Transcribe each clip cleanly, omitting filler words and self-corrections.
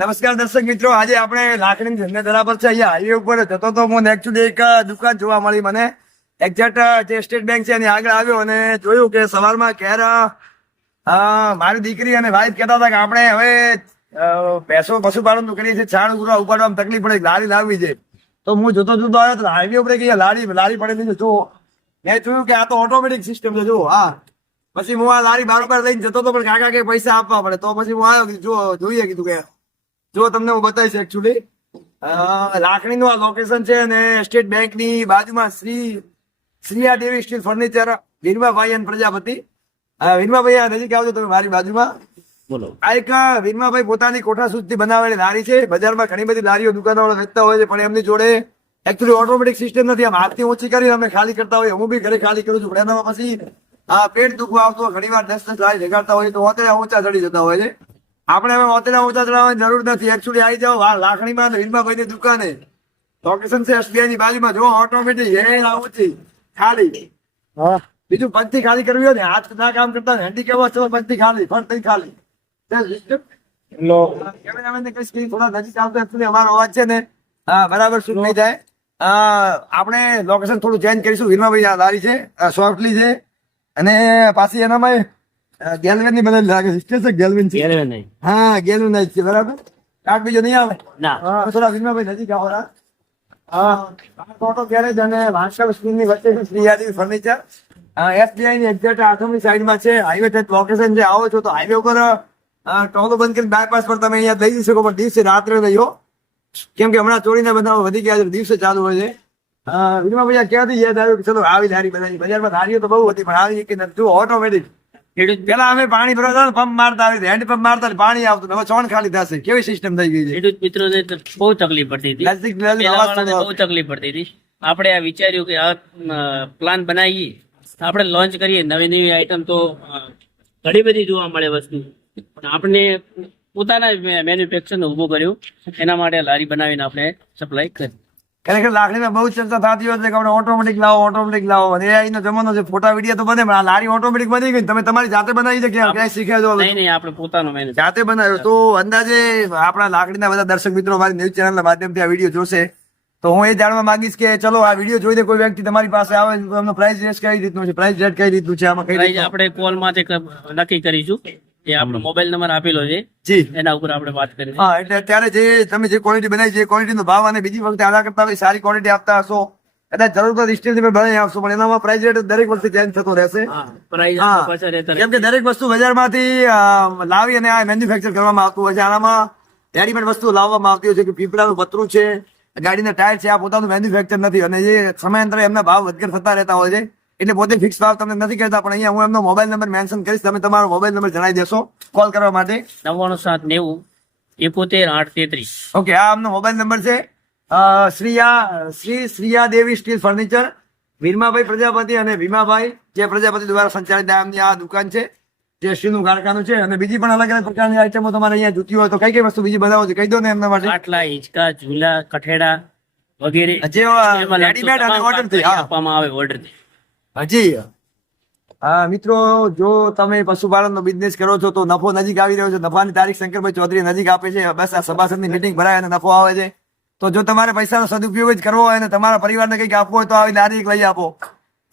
નમસ્કાર દર્શક મિત્રો, આજે આપણે લાકડીની ધંધા ધરા પર છે. અહીંયા હાઈવે ઉપર જતો તો હું એકચ્યુઅલી એક દુકાન જોવા મળી મને. એક્ઝેક્ટ જે સ્ટેટ બેંક છે એની આગળ આવ્યો અને જોયું કે સવારમાં ઘેર મારી દીકરી અને વાઈફ કહેતા હતા કે આપણે હવે ભેંસો પશુપાલન કરીએ છીએ, છાણ ઉપાડવામાં તકલીફ પડે, લારી લાવવી છે. તો હું જોતો આવ્યો તો હાઈવે ઉપર કે લારી પડેલી છે. જો મેં જોયું કે આ તો ઓટોમેટિક સિસ્ટમ છે. જો હા, પછી હું આ લારી બાર લઈને જતો હતો, પણ કાકા કે પૈસા આપવા પડે. તો પછી હું આવ્યો, જોઈએ કીધું કે જો તમને હું બતાવીશ. એકચ્યુઅલી લાકડીનું આ લોકેશન છે અને સ્ટેટ બેંક ની બાજુમાં શ્રીયા દેવી સ્ટીલ ફર્નિચર, વીરમાભાઈ અને પ્રજાપતિ. વીરમાભાઈ આ નજીક આવજો તમે મારી બાજુમાં. બોલો. આ એક વીરમાભાઈ પોતાની કોઠા સુધી બનાવેલી લારી છે. બજારમાં ઘણી બધી લારીઓ દુકાનો વેચતા હોય છે, પણ એમની જોડે એકચ્યુઅલી ઓટોમેટિક સિસ્ટમ નથી. આમ હાથથી ઓછી કરીને અમે ખાલી કરતા હોય. હું બી ઘરે ખાલી કરું છું, પણ એનામાં પછી પેટ દુખવા આવતો ઘણી વાર 10 લારી જગાડતા હોય તો ઓતેડા ઊંચા ચડી જતા હોય છે. આપણે હવે ઓતેડા ઊંચા ચડાવવાની જરૂર નથી. એકચ્યુઅલી આવી જાઓ લાકડીમાં વીરમાભાઈ ની દુકાને. લોકેશન છે SBI ની બાજુમાં. જો ઓટોમેટિક ઊંચી ખાલી. બીજું પગથી ખાલી કરવી હોય ને, હાથ ના કામ કરતા હેન્ડીકેપ ચલો પગથી ખાલી, ફરતી ખાલી. થોડા નજીક આવતો અમારો અવાજ છે ને બરાબર શું નહીં થાય. આપણે લોકેશન થોડું ચેન્જ કરીશું. વીરમાભાઈ આ લારી છે, સોફ્ટલી છે અને પાછી એનામાં ગેલવેન ની બદલ લાગે છે. ગેલવેન છે. હા, ગેલવેન છે બરાબર. કાટ બીજો નહીં આવે. થોડા વીરમાભાઈ નજીક આવો. ઓટો ગેરેજ અને ભાસ્કર સ્કૂલ ની વચ્ચે શ્રીયાદેવી ફર્નિચર. SBI ની એક્ઝેક્ટ આઠમની સાઈડમાં છે. હાઈવે લોકેશન છે. આવો છો તો હાઈવે ઉપર ટોલો બંધ કરીને બાયપાસ પર તમે અહીંયા લઈ જઈ શકો, પણ દિવસે રાત્રે નહીં હો, કેમ કે હમણાં ચોરીના બનાવો વધી ગયા છે. દિવસે ચાલુ હોય છે. વીરમાભાઈ ક્યાંથી યાદ આવ્યું કે ચલો આવી લારી બનાવી. બજારમાં લારીઓ તો બહુ હતી, પણ આવી કે નથી. ઓટોમેટિક પેલા અમે પાણી ભરવા પંપ મારતા આવી, હેન્ડ પંપ મારતા પાણી આવતું, હવે ચોણ ખાલી થશે. કેવી સિસ્ટમ થઈ ગઈ છે. ખેડૂત મિત્રોને બહુ તકલીફ પડતી હતી. બહુ તકલીફ પડતી હતી. આપણે આ વિચાર્યું કે આ પ્લાન બનાવીએ, આપણે લોન્ચ કરીએ નવી આઈટમ. તો ઘણી બધી જોવા મળે વસ્તુ, પણ આપણે પોતાના મેન્યુફેક્ચર ઉભું કર્યું. એના માટે લારી બનાવીને આપણે સપ્લાય કરી. ખરેખર લાકડીમાં બહુ ચર્ચા થતી હોય છે કે આપણે ઓટોમેટિક લાવો. અને AI નો જમાનો છે, ફોટા વિડીયો તો બને, પણ આ લારી ઓટોમેટિક બની ગઈ. તમે તમારી જાતે બનાવી છે કે ક્યાંય શીખ્યા છો? નહીં, આપણે પોતાનો મેન્યુ જાતે બનાવ્યો. તો અંદાજે આપણા લાકડીના બધા દર્શક મિત્રો મારી ન્યૂઝ ચેનલના માધ્યમથી આ વિડીયો જોશે, તો હું એ જાણવા માંગીશ કે ચલો આ વિડીયો જોઈને કોઈ વ્યક્તિ તમારી પાસે આવે તો એમનો પ્રાઇસ રેટ કઈ રીતનું છે? પ્રાઇસ રેટ કઈ રીતનું છે? આમાં કઈ આપણે કોલમાં નક્કી કરીશું. એ આપણો મોબાઈલ નંબર આપેલો છે, એના ઉપર આપણે વાત કરીએ. હા, એટલે અત્યારે જે તમે જે ક્વોલિટી બનાવી છે એ ક્વોલિટીનો ભાવ અને બીજી વખતે આના કરતા સારી ક્વોલિટી આપતા હશો, કદાચ જરૂર પડે સ્ટીલથી બનાવી આપશો, પણ એનામાં પ્રાઇસ રેટ દરેક વખતે ચેન્જ થતો રહેશે. કેમ કે દરેક વસ્તુ બજારમાંથી લાવી અને આ મેન્યુફેક્ચર કરવામાં આવતું હોય છે. આનામાં રેડીમેડ વસ્તુ લાવવામાં આવતી હોય છે કે પીપળાનું પતરું છે, ગાડીના ટાયર છે, આ પોતાનું મેન્યુફેક્ચર નથી. અને જે સમયાંતરે એમના ભાવ વધઘટ થતા રહેતા હોય છે, એટલે પોતે ફિક્સ ભાવ તમને નથી કહેતા. પણ અહીંયા હું એમનો મોબાઈલ નંબર મેન્શન કરીશ, તમે તમારો મોબાઈલ નંબર જણાવી દેશો કોલ કરવા માટે. 9979717833. ઓકે, આ આમનો મોબાઈલ નંબર છે. શ્રીયા દેવી સ્ટીલ ફર્નિચર, વીરમાભાઈ પ્રજાપતિ અને ભીમાભાઈ જે પ્રજાપતિ દ્વારા સંચાલિત એમની આ દુકાન છે, જે સ્ટીલનું કારખાનું છે. અને બીજી પણ અલગ અલગ પ્રકારની આઈટમો તમારે અહીંયા જોતી હોય તો કઈ કઈ વસ્તુ બીજી બનાવો છે કહી દો ને એમના માટે. આટલા હિંચકા, ઝૂલા, કઠેડા વગેરે જે રેડીમેડ અને ઓર્ડરથી આપવામાં આવે. ઓર્ડરથી હજી મિત્રો, જો તમે પશુપાલન નો બિઝનેસ કરો છો તો નફો નજીક આવી રહ્યો છે. નફાની તારીખ શંકરભાઈ ચૌધરી નજીક આપે છે. બસ આ સભાસદની મીટિંગ ભરાય અને નફો આવે છે. તો જો તમારે પૈસાનો સદુપયોગ જ કરવો હોય અને તમારા પરિવારને કંઈક આપવું હોય તો આવી લારી લઈ આપો.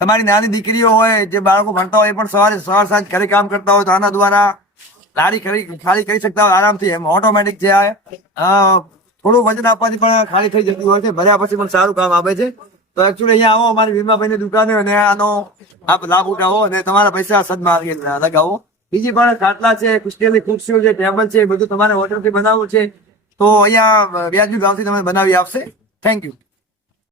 તમારી નાની દીકરીઓ હોય, જે બાળકો ભણતા હોય, એ પણ સવાર સાંજ ઘરે કામ કરતા હોય તો આના દ્વારા લારી ખાલી કરી શકતા હોય આરામથી. એમ ઓટોમેટિક છે. થોડું વજન આપવાથી પણ ખાલી થઈ જતી હોય છે. ભર્યા પછી પણ સારું કામ આપે છે. તો એકચ્યુઅલી અહીંયા આવો અમારી વીરમાભાઈ ની દુકાને અને આનો આપ લાભ ઉઠાવો અને તમારા પૈસા સદમાં લગાવો. બીજી પણ ખાટલા છે, સ્ટીલની ખુરશીઓ છે, ટેબલ છે, બધું તમારે ઓર્ડરથી બનાવવું છે તો અહીંયા વ્યાજબી ભાવથી તમે બનાવી આપશે. Thank you.